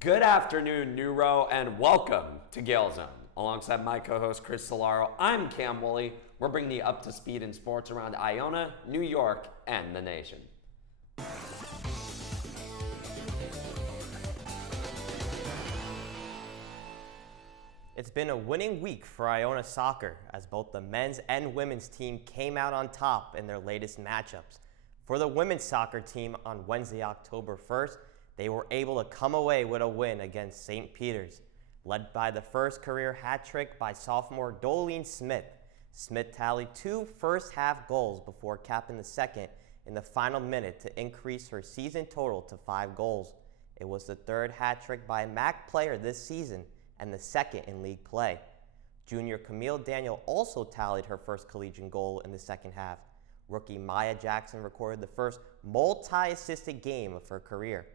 Good afternoon, New Row, and welcome to Gael Zone. Alongside my co-host Chris Cilauro, I'm Cam Woolley. We're bringing you up to speed in sports around Iona, New York, and the nation. It's been a winning week for Iona soccer as both the men's and women's team came out on top in their latest matchups. For the women's soccer team on Wednesday, October 1st, they were able to come away with a win against St. Peter's, led by the first career hat trick by sophomore Dolene Smith. Smith tallied 2 first-half goals before capping the second in the final minute to increase her season total to 5 goals. It was the third hat trick by a MAC player this season and the second in league play. Junior Camille Daniel also tallied her first collegiate goal in the second half. Rookie Maya Jackson recorded the first multi-assisted game of her career.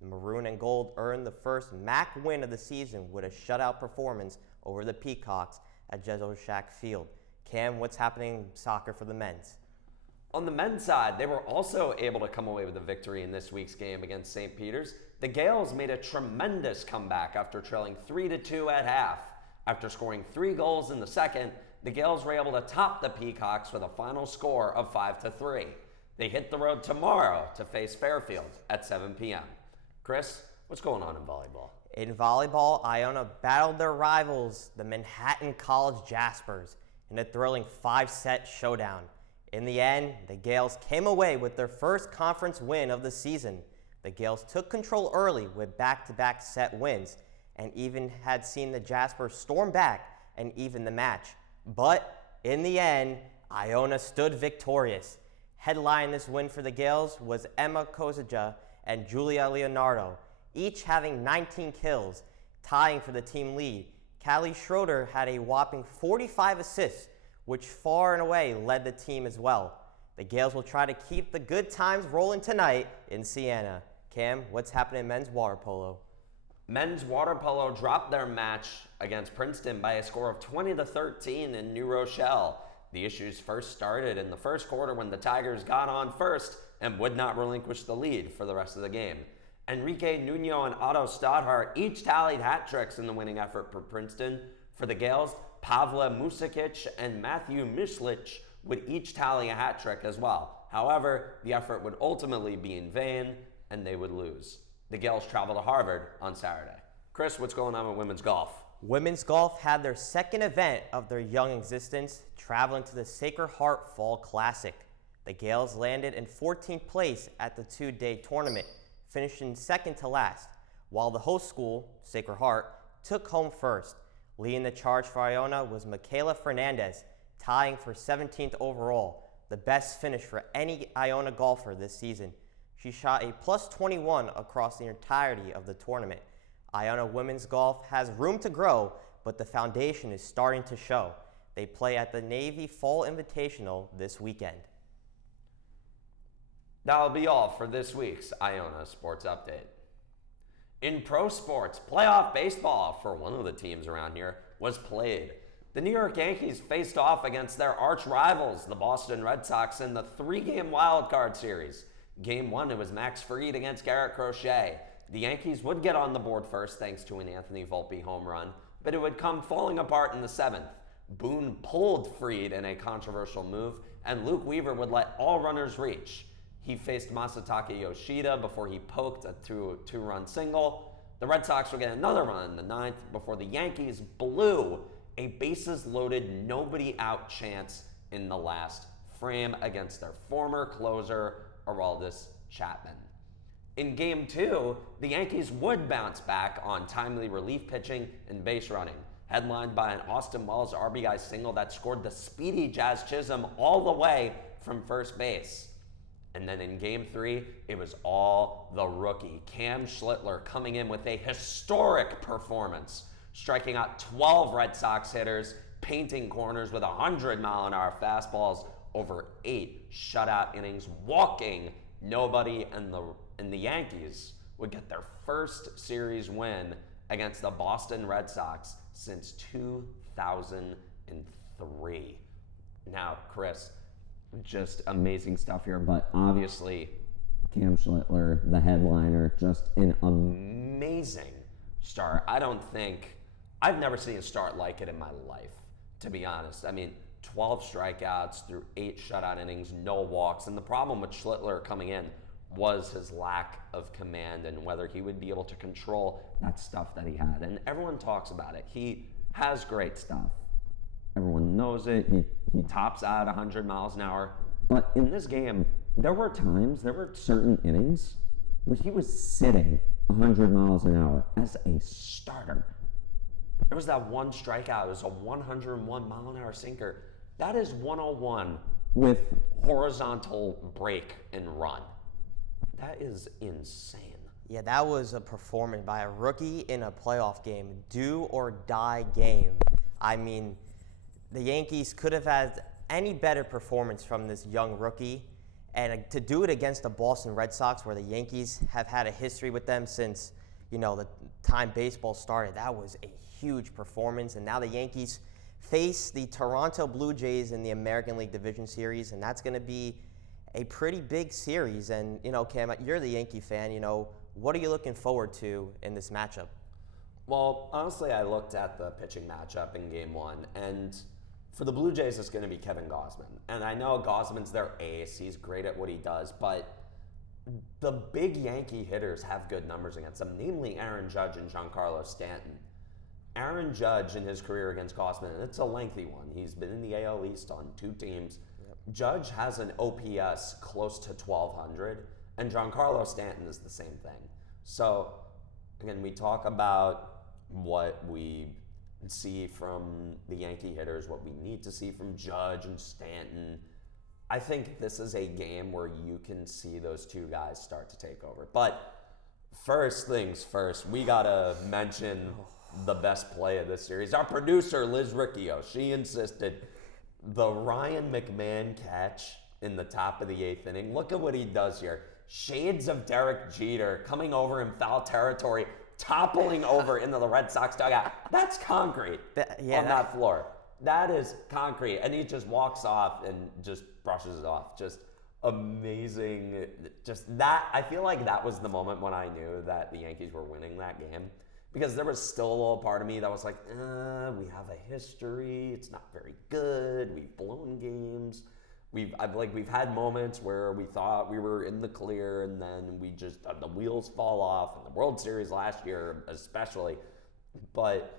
The Maroon and Gold earned the first MAC win of the season with a shutout performance over the Peacocks at Gioio Shack Field. Cam, what's happening in soccer for the men's? On the men's side, they were also able to come away with a victory in this week's game against St. Peter's. The Gaels made a tremendous comeback after trailing 3-2 at half. After scoring 3 goals in the second, the Gaels were able to top the Peacocks with a final score of 5-3. They hit the road tomorrow to face Fairfield at 7 p.m. Chris, what's going on in volleyball? In volleyball, Iona battled their rivals, the Manhattan College Jaspers, in a thrilling 5-set showdown. In the end, the Gaels came away with their first conference win of the season. The Gaels took control early with back-to-back set wins and even had seen the Jaspers storm back and even the match. But in the end, Iona stood victorious. Headlining this win for the Gaels was Emma Kozaja and Julia Leonardo, each having 19 kills, tying for the team lead. Callie Schroeder had a whopping 45 assists, which far and away led the team as well. The Gaels will try to keep the good times rolling tonight in Siena. Cam, what's happening in men's water polo? Men's water polo dropped their match against Princeton by a score of 20-13 in New Rochelle. The issues first started in the first quarter when the Tigers got on first and would not relinquish the lead for the rest of the game. Enrique Nuno and Otto Stodhart each tallied hat tricks in the winning effort for Princeton. For the Gaels, Pavla Musakic and Matthew Mishlich would each tally a hat trick as well. However, the effort would ultimately be in vain and they would lose. The Gaels travel to Harvard on Saturday. Chris, what's going on with women's golf? Women's golf had their second event of their young existence, traveling to the Sacred Heart Fall Classic. The Gaels landed in 14th place at the 2-day tournament, finishing second to last, while the host school, Sacred Heart, took home first. Leading the charge for Iona was Michaela Fernandez, tying for 17th overall, the best finish for any Iona golfer this season. She shot a plus 21 across the entirety of the tournament. Iona women's golf has room to grow, but the foundation is starting to show. They play at the Navy Fall Invitational this weekend. That'll be all for this week's Iona Sports Update. In pro sports, playoff baseball for one of the teams around here was played. The New York Yankees faced off against their arch rivals, the Boston Red Sox, in the 3-game wildcard series. Game 1, it was Max Fried against Garrett Crochet. The Yankees would get on the board first thanks to an Anthony Volpe home run, but it would come falling apart in the 7th. Boone pulled Fried in a controversial move, and Luke Weaver would let all runners reach. He faced Masataka Yoshida before he poked a 2-run single. The Red Sox would get another run in the 9th before the Yankees blew a bases-loaded, nobody-out chance in the last frame against their former closer, Aroldis Chapman. In Game 2, the Yankees would bounce back on timely relief pitching and base running, headlined by an Austin Wells RBI single that scored the speedy Jazz Chisholm all the way from first base. And then in Game 3, it was all the rookie, Cam Schlittler, coming in with a historic performance, striking out 12 Red Sox hitters, painting corners with 100-mile-an-hour fastballs over 8 shutout innings, walking nobody, and the Yankees would get their first series win against the Boston Red Sox since 2003. Now, Chris, just amazing stuff here, but obviously Cam Schlittler, the headliner, just an amazing start. I've never seen a start like it in my life, to be honest. I mean, 12 strikeouts through 8 shutout innings, no walks. And the problem with Schlittler coming in was his lack of command and whether he would be able to control that stuff that he had. And everyone talks about it. He has great stuff. Everyone knows it. He tops out 100 miles an hour. But in this game, there were certain innings where he was sitting 100 miles an hour as a starter. There was that one strikeout. It was a 101 mile an hour sinker. That is 101 with horizontal break and run. That is insane. Yeah, that was a performance by a rookie in a playoff game, do or die game. I mean, the Yankees could have had any better performance from this young rookie. And to do it against the Boston Red Sox, where the Yankees have had a history with them since, the time baseball started, that was a huge performance. And now the Yankees face the Toronto Blue Jays in the American League Division Series, and that's going to be a pretty big series. And, Cam, you're the Yankee fan, what are you looking forward to in this matchup? Well, honestly, I looked at the pitching matchup in Game 1, and for the Blue Jays, it's going to be Kevin Gausman. And I know Gausman's their ace. He's great at what he does, but the big Yankee hitters have good numbers against them, namely Aaron Judge and Giancarlo Stanton. Aaron Judge in his career against Gausman, and it's a lengthy one. He's been in the AL East on 2 teams. Yep. Judge has an OPS close to 1,200, and Giancarlo Stanton is the same thing. So, again, we talk about what we see from the Yankee hitters, what we need to see from Judge and Stanton. I think this is a game where you can see those 2 guys start to take over. But first things first, we got to mention the best play of this series. Our producer, Liz Riccio, she insisted the Ryan McMahon catch in the top of the 8th inning. Look at what he does here. Shades of Derek Jeter coming over in foul territory, toppling over into the Red Sox dugout. That's concrete on that floor. That is concrete. And he just walks off and just brushes it off. Just amazing. Just that. I feel like that was the moment when I knew that the Yankees were winning that game. Because there was still a little part of me that was like, we have a history. It's not very good. We've blown games. We've had moments where we thought we were in the clear, and then we just the wheels fall off. In the World Series last year, especially. But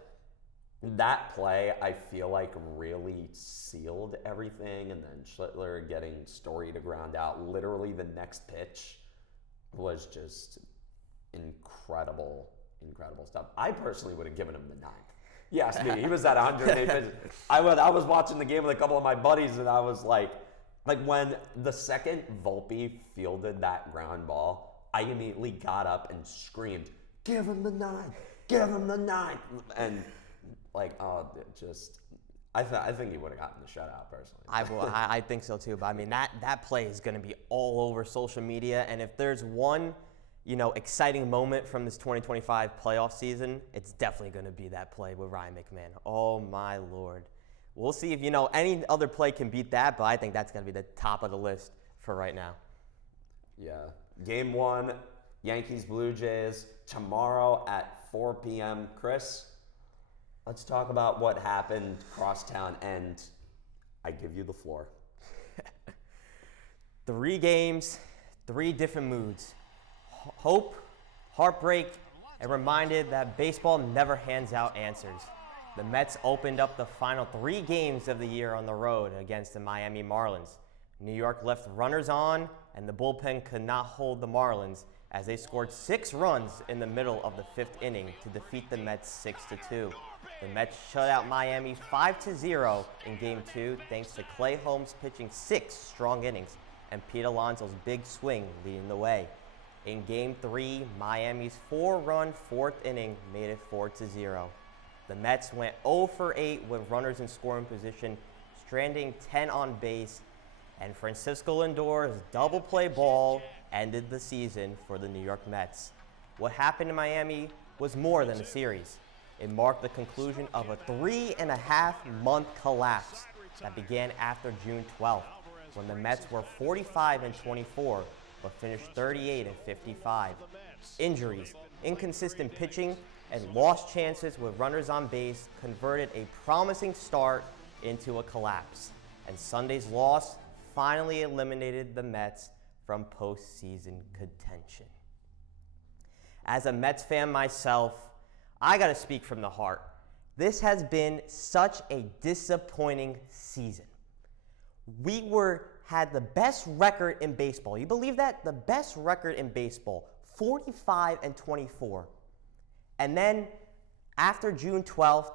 that play, I feel like, really sealed everything. And then Schlittler getting Story to ground out. Literally, the next pitch was just incredible stuff. I personally would have given him the 9th. Yes, me. He was at 108 pitches. I was watching the game with a couple of my buddies, and I was like when the second Volpe fielded that ground ball, I immediately got up and screamed, "Give him the 9th! Give him the 9th!" And I think he would have gotten the shutout personally. I think so too. But I mean, that play is going to be all over social media, and if there's one exciting moment from this 2025 playoff season, it's definitely going to be that play with Ryan McMahon. Oh, my Lord. We'll see if, any other play can beat that, but I think that's going to be the top of the list for right now. Yeah. Game 1, Yankees, Blue Jays, tomorrow at 4 p.m. Chris, let's talk about what happened crosstown, and I give you the floor. 3 games, 3 different moods. Hope, heartbreak, and reminded that baseball never hands out answers. The Mets opened up the final 3 games of the year on the road against the Miami Marlins. New York left runners on, and the bullpen could not hold the Marlins as they scored 6 runs in the middle of the 5th inning to defeat the Mets 6-2. The Mets shut out Miami 5-0 in Game 2 thanks to Clay Holmes pitching 6 strong innings and Pete Alonso's big swing leading the way. In Game 3, Miami's 4-run 4th inning made it 4-0. The Mets went 0 for 8 with runners in scoring position, stranding 10 on base, and Francisco Lindor's double play ball ended the season for the New York Mets. What happened in Miami was more than a series. It marked the conclusion of a 3.5-month collapse that began after June 12th, when the Mets were 45-24, but finished 38-55. Injuries, inconsistent pitching, and lost chances with runners on base converted a promising start into a collapse. And Sunday's loss finally eliminated the Mets from postseason contention. As a Mets fan myself, I gotta speak from the heart. This has been such a disappointing season. We had the best record in baseball. You believe that? The best record in baseball, 45-24. And then after June 12th,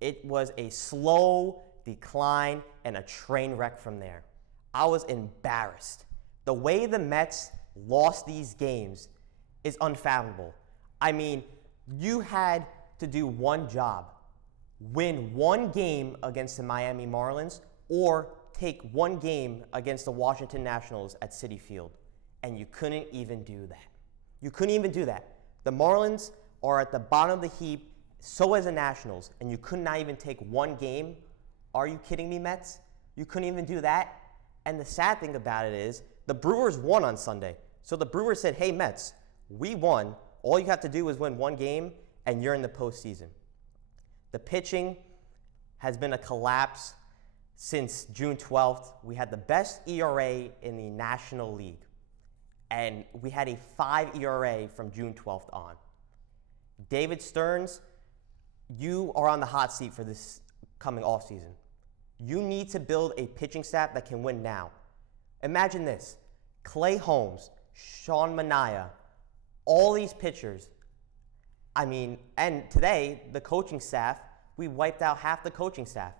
it was a slow decline and a train wreck from there. I was embarrassed. The way the Mets lost these games is unfathomable. I mean, you had to do one job: win one game against the Miami Marlins or take one game against the Washington Nationals at Citi Field. And you couldn't even do that. You couldn't even do that. The Marlins are at the bottom of the heap, so is the Nationals, and you could not even take one game. Are you kidding me, Mets? You couldn't even do that? And the sad thing about it is, the Brewers won on Sunday. So the Brewers said, hey, Mets, we won. All you have to do is win one game, and you're in the postseason. The pitching has been a collapse since June 12th. We had the best ERA in the National League, and we had a 5 ERA from June 12th on. David Stearns, you are on the hot seat for this coming offseason. You need to build a pitching staff that can win now. Imagine this: Clay Holmes, Sean Manaea, all these pitchers. I mean, and today, the coaching staff, we wiped out half the coaching staff.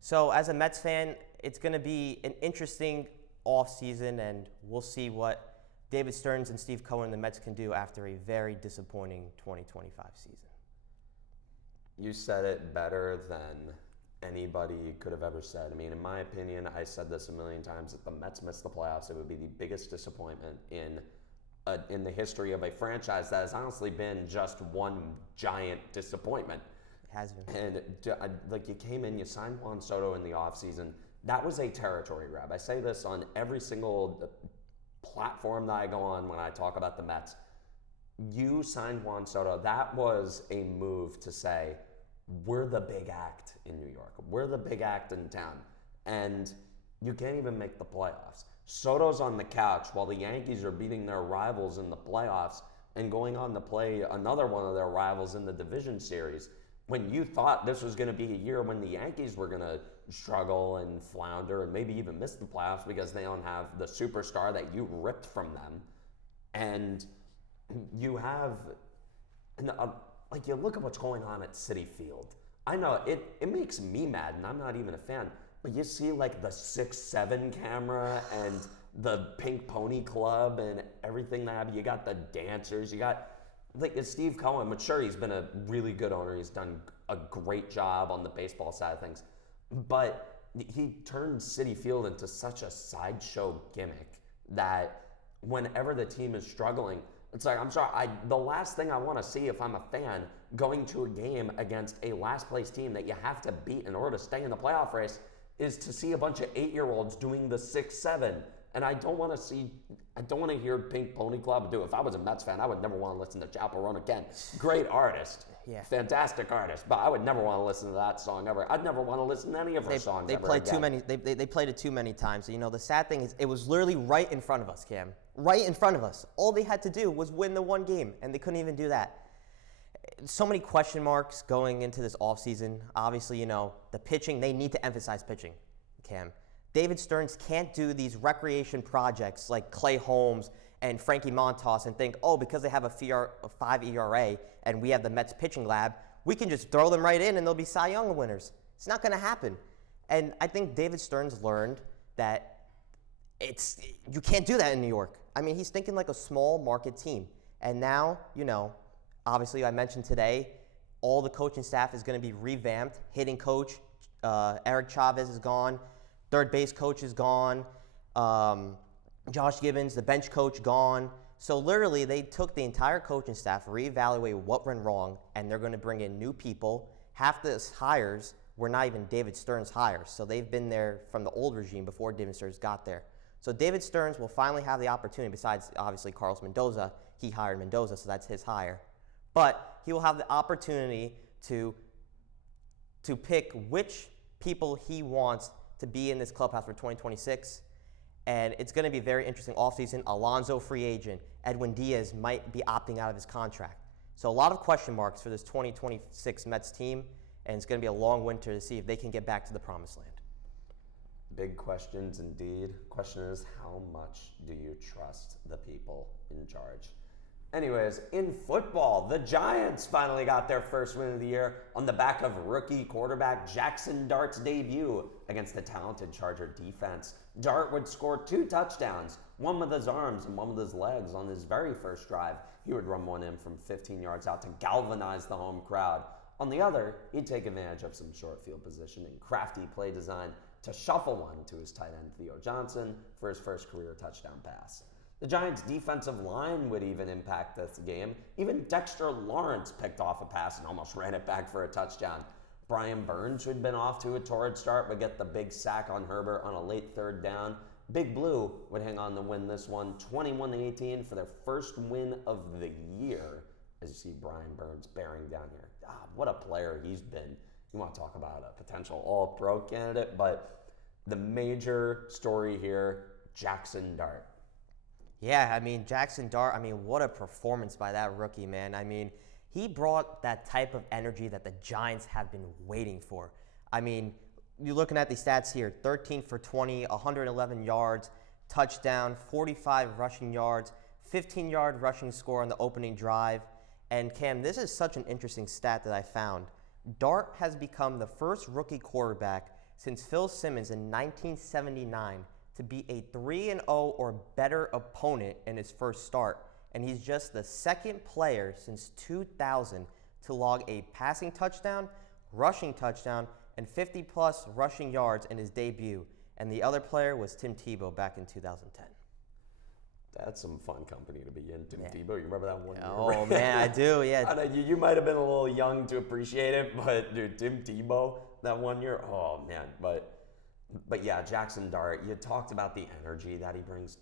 So as a Mets fan, it's going to be an interesting offseason, and we'll see what David Stearns and Steve Cohen and the Mets can do after a very disappointing 2025 season. You said it better than anybody could have ever said. I mean, in my opinion, I said this a million times, if the Mets missed the playoffs, it would be the biggest disappointment in the history of a franchise that has honestly been just one giant disappointment. It has been. And like, you came in, you signed Juan Soto in the offseason. That was a territory grab. I say this on every single platform that I go on when I talk about the Mets. You signed Juan Soto. That was a move to say, we're the big act in New York. We're the big act in town. And you can't even make the playoffs. Soto's on the couch while the Yankees are beating their rivals in the playoffs and going on to play another one of their rivals in the division series. When you thought this was going to be a year when the Yankees were going to struggle and flounder and maybe even miss the playoffs because they don't have the superstar that you ripped from them. And you have, like, you look at what's going on at Citi Field. I know it makes me mad, and I'm not even a fan, but you see like the 6-7 camera and the Pink Pony Club and everything that you got, the dancers, you got like Steve Cohen, but sure, he's been a really good owner. He's done a great job on the baseball side of things, but he turned Citi Field into such a sideshow gimmick that whenever the team is struggling, it's like, I'm sorry, the last thing I want to see if I'm a fan going to a game against a last place team that you have to beat in order to stay in the playoff race is to see a bunch of 8-year-olds doing the 6-7. And I don't want to hear Pink Pony Club do it. If I was a Mets fan, I would never want to listen to Chaperone again. Great artist. Yeah. Fantastic artist. But I would never want to listen to that song ever. I'd never want to listen to any of her songs they ever played again. too many. They played it too many times. You know, the sad thing is, it was literally right in front of us, Cam. Right in front of us. All they had to do was win the one game, and they couldn't even do that. So many question marks going into this offseason. Obviously, you know, the pitching, they need to emphasize pitching, Cam. David Stearns can't do these recreation projects like Clay Holmes and Frankie Montas and think, oh, because they have a 5 ERA and we have the Mets pitching lab, we can just throw them right in and they'll be Cy Young winners. It's not going to happen. And I think David Stearns learned that you can't do that in New York. I mean, he's thinking like a small market team. And now, you know, obviously I mentioned today, all the coaching staff is going to be revamped. Hitting coach, Eric Chavez is gone. Third base coach is gone. Josh Gibbons, the bench coach, gone. So literally, they took the entire coaching staff, reevaluated what went wrong, and they're going to bring in new people. Half the hires were not even David Stearns hires. So they've been there from the old regime before David Stearns got there. So David Stearns will finally have the opportunity, besides obviously Carlos Mendoza, he hired Mendoza, so that's his hire. But he will have the opportunity to pick which people he wants to be in this clubhouse for 2026. And it's going to be a very interesting offseason. Alonso, free agent. Edwin Diaz might be opting out of his contract. So a lot of question marks for this 2026 Mets team, and it's going to be a long winter to see if they can get back to the promised land. Big questions indeed. Question is, how much do you trust the people in charge? Anyways, in football, the Giants finally got their first win of the year on the back of rookie quarterback Jackson Dart's debut against the talented Charger defense. Dart would score 2 touchdowns, one with his arms and one with his legs on his very first drive. He would run one in from 15 yards out to galvanize the home crowd. On the other, he'd take advantage of some short field positioning, crafty play design to shuffle one to his tight end Theo Johnson for his first career touchdown pass. The Giants' defensive line would even impact this game. Even Dexter Lawrence picked off a pass and almost ran it back for a touchdown. Brian Burns, who'd been off to a torrid start, would get the big sack on Herbert on a late third down. Big Blue would hang on to win this one 21-18 for their first win of the year. As you see Brian Burns bearing down here. What a player he's been. You want to talk about a potential all-pro candidate, but the major story here, Jackson Dart. Yeah, I mean, Jackson Dart, what a performance by that rookie, man. He brought that type of energy that the Giants have been waiting for. You're looking at the stats here, 13 for 20, 111 yards, touchdown, 45 rushing yards, 15-yard rushing score on the opening drive. And Cam, this is such an interesting stat that I found. Dart has become the first rookie quarterback since Phil Simmons in 1979 to be a 3-0 or better opponent in his first start. And he's just the second player since 2000 to log a passing touchdown, rushing touchdown, and 50-plus rushing yards in his debut. And the other player was Tim Tebow back in 2010. That's some fun company to be in, Tim Tebow. You remember that one year? Oh, man, I do, yeah. I know you might have been a little young to appreciate it, but dude, Tim Tebow, that one year, oh, man. But yeah, Jackson Dart, you talked about the energy that he brings.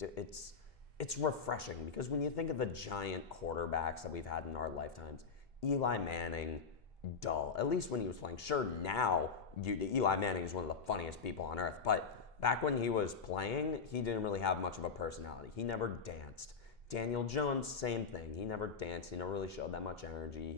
It's refreshing because when you think of the giant quarterbacks that we've had in our lifetimes, Eli Manning, dull. At least when he was playing. Sure, now Eli Manning is one of the funniest people on earth, but back when he was playing, he didn't really have much of a personality. He never danced. Daniel Jones, same thing. He never danced. He never really showed that much energy.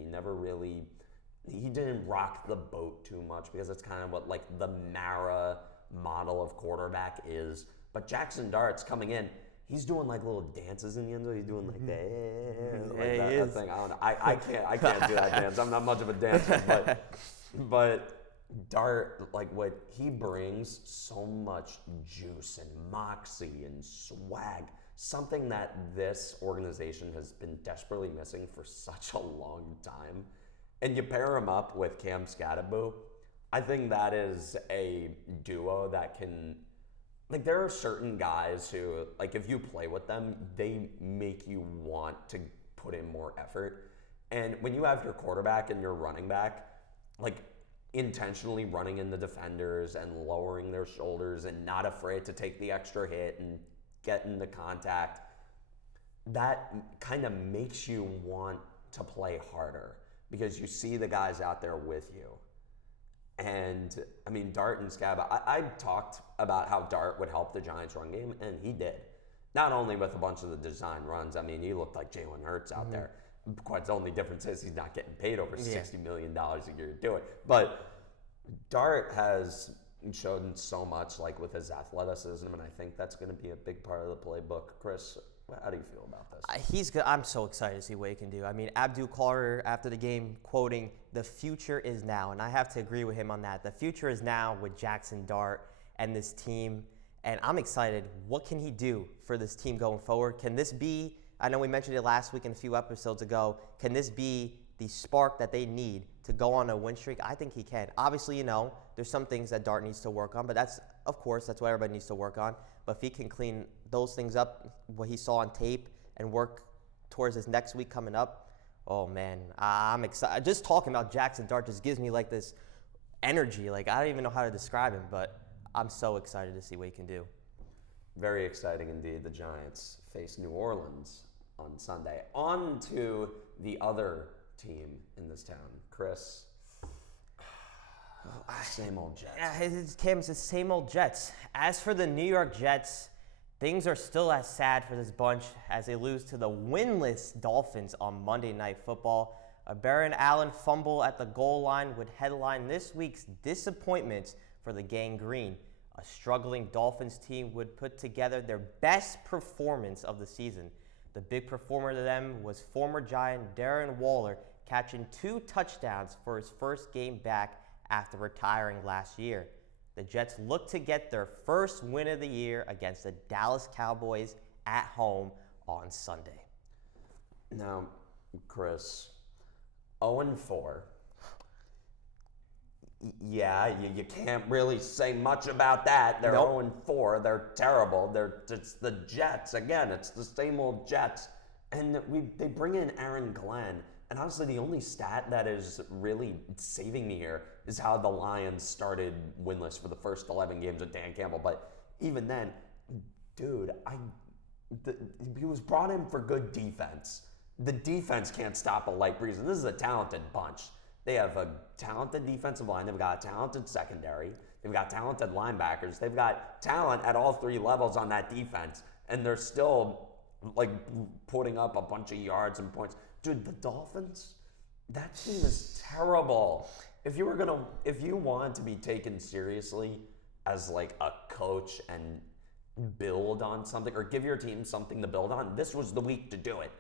He didn't rock the boat too much because it's kind of what like the Mara model of quarterback is. But Jackson Dart's coming in. He's doing like little dances in the end zone. He's doing like that thing. I don't know. I can't do that dance. I'm not much of a dancer, but Dart, like what he brings, so much juice and moxie and swag. Something that this organization has been desperately missing for such a long time. And you pair him up with Cam Scatterbo, I think that is a duo that can, like there are certain guys who, like if you play with them, they make you want to put in more effort. And when you have your quarterback and your running back, like intentionally running in the defenders and lowering their shoulders and not afraid to take the extra hit and get into contact, that kind of makes you want to play harder because you see the guys out there with you. And I mean, Dart and Scab, I talked about how Dart would help the Giants run game, and he did. Not only with a bunch of the design runs, I mean, he looked like Jalen Hurts out there. Quite the only difference is he's not getting paid over $60 million a year to do it. But Dart has shown so much, like with his athleticism, and I think that's going to be a big part of the playbook. Chris, how do you feel about this? He's good. I'm so excited to see what he can do. I mean, Abdul Carter after the game quoting, "The future is now," and I have to agree with him on that. The future is now with Jackson Dart and this team, and I'm excited. What can he do for this team going forward? Can this be? I know we mentioned it last week and a few episodes ago. Can this be the spark that they need to go on a win streak? I think he can. Obviously, there's some things that Dart needs to work on, but that's what everybody needs to work on. But if he can clean those things up, what he saw on tape, and work towards his next week coming up, oh man, I'm excited. Just talking about Jackson Dart just gives me like this energy. Like I don't even know how to describe him, but I'm so excited to see what he can do. Very exciting indeed. The Giants face New Orleans on Sunday. On to the other team in this town, Chris. Same old Jets. Yeah, it's the same old Jets. As for the New York Jets, things are still as sad for this bunch as they lose to the winless Dolphins on Monday Night Football. A Baron Allen fumble at the goal line would headline this week's disappointments for the Gang Green. A struggling Dolphins team would put together their best performance of the season. The big performer to them was former Giant Darren Waller, catching 2 touchdowns for his first game back after retiring last year. The Jets look to get their first win of the year against the Dallas Cowboys at home on Sunday. Now, Chris, 0-4. Yeah, you can't really say much about that. They're 0-4. They're terrible. It's the Jets. Again, it's the same old Jets. And they bring in Aaron Glenn. And honestly, the only stat that is really saving me here is how the Lions started winless for the first 11 games with Dan Campbell. But even then, dude, he was brought in for good defense. The defense can't stop a light breeze. And this is a talented bunch. They have a talented defensive line. They've got a talented secondary. They've got talented linebackers. They've got talent at all 3 levels on that defense. And they're still like putting up a bunch of yards and points. Dude, the Dolphins, that team is terrible. If you wanted to be taken seriously as like a coach and build on something or give your team something to build on, this was the week to do it.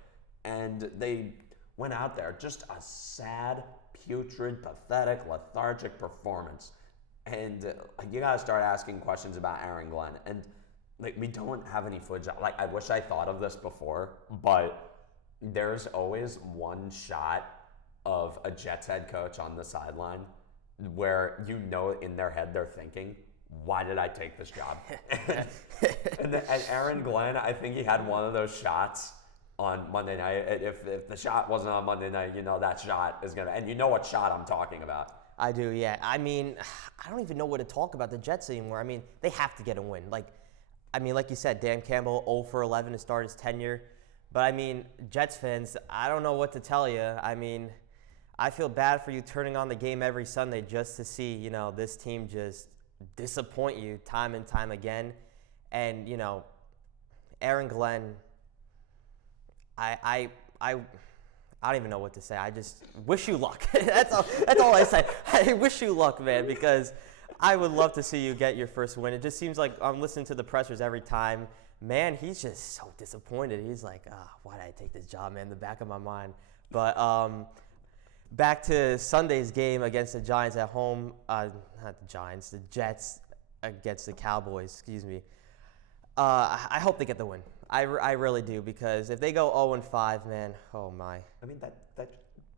And they went out there, just a sad, putrid, pathetic, lethargic performance. And you gotta start asking questions about Aaron Glenn. And like, we don't have any footage. Like, I wish I thought of this before, but there's always one shot of a Jets head coach on the sideline where in their head they're thinking, why did I take this job? and Aaron Glenn, I think he had one of those shots on Monday night. If the shot wasn't on Monday night, that shot is and you know what shot I'm talking about. I do, yeah. I mean, I don't even know what to talk about the Jets anymore. I mean, they have to get a win. Like you said, Dan Campbell 0-11 to start his tenure. But I mean, Jets fans, I don't know what to tell you. I mean, I feel bad for you turning on the game every Sunday just to see, this team just disappoint you time and time again. And, Aaron Glenn, I don't even know what to say. I just wish you luck. That's all I say. I wish you luck, man, because I would love to see you get your first win. It just seems like I'm listening to the pressers every time. Man, he's just so disappointed. He's like, why did I take this job, man? In the back of my mind. But back to Sunday's game against the Giants at home. Not the Giants, the Jets against the Cowboys, excuse me. I hope they get the win. I really do, because if they go 0-5, man, oh my. I mean,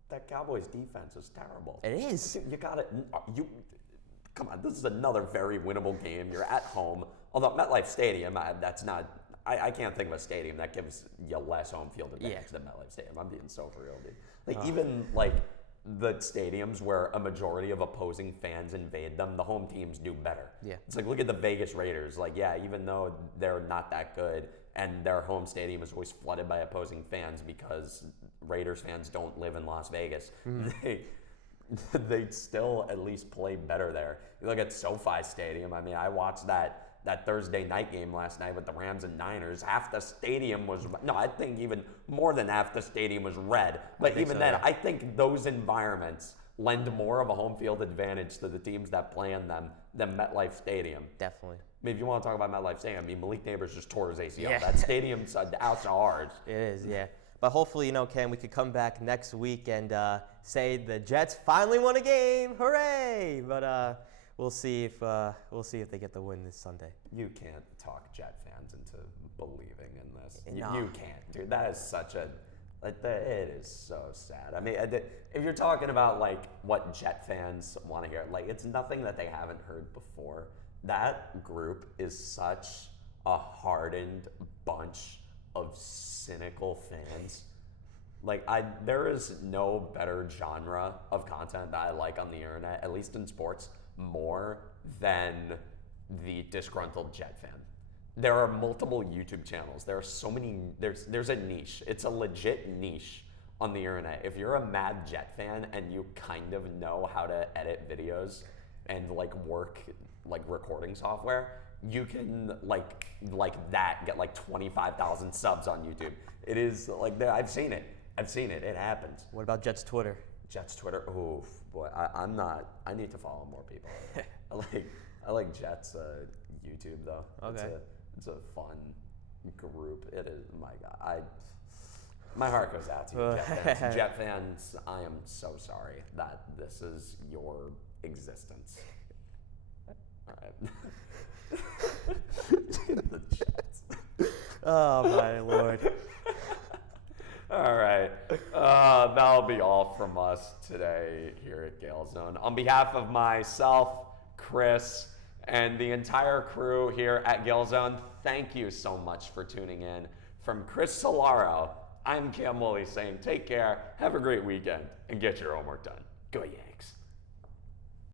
that Cowboys defense is terrible. It is. Come on, this is another very winnable game. You're at home. Although MetLife Stadium, that's not. I can't think of a stadium that gives you less home field advantage than MetLife Stadium. I'm being so for real, dude. Even the stadiums where a majority of opposing fans invade them, the home teams do better. Yeah. It's like, look at the Vegas Raiders. Even though they're not that good and their home stadium is always flooded by opposing fans because Raiders fans don't live in Las Vegas, they still at least play better there. You look at SoFi Stadium. I mean, I watched that Thursday night game last night with the Rams and Niners. Half the stadium was, I think even more than half the stadium was red. But even then, I think those environments lend more of a home field advantage to the teams that play in them than MetLife Stadium. Definitely. I mean, if you want to talk about MetLife Stadium, Malik Neighbors just tore his ACL. Yeah. That stadium's out to ours. It is, yeah. But hopefully, Ken, we could come back next week and say the Jets finally won a game. Hooray! But we'll see if they get the win this Sunday. You can't talk Jet fans into believing in this. No. You can't, dude. That is such a. It is so sad. I mean, if you're talking about what Jet fans want to hear, it's nothing that they haven't heard before. That group is such a hardened bunch of cynical fans. There is no better genre of content that I like on the internet, at least in sports, more than the disgruntled Jet fan. There are multiple YouTube channels. There are so many. There's a niche. It's a legit niche on the internet. If you're a mad Jet fan and you kind of know how to edit videos and like work like recording software, you can like that get like 25,000 subs on YouTube. It is like I've seen it. It happens. What about Jets Twitter? Jets Twitter. Oof, boy, I'm not. I need to follow more people. I like Jets YouTube though. Okay. It's a fun group. It is. My God, my heart goes out to you, Jet fans. Jet fans, I am so sorry that this is your existence. All right. The Jets. Oh my Lord. All right. That'll be all from us today here at Gael Zone. On behalf of myself, Chris, and the entire crew here at Gael Zone, thank you so much for tuning in. From Chris Cilauro, I'm Cam Woolley saying take care, have a great weekend, and get your homework done. Go Yanks.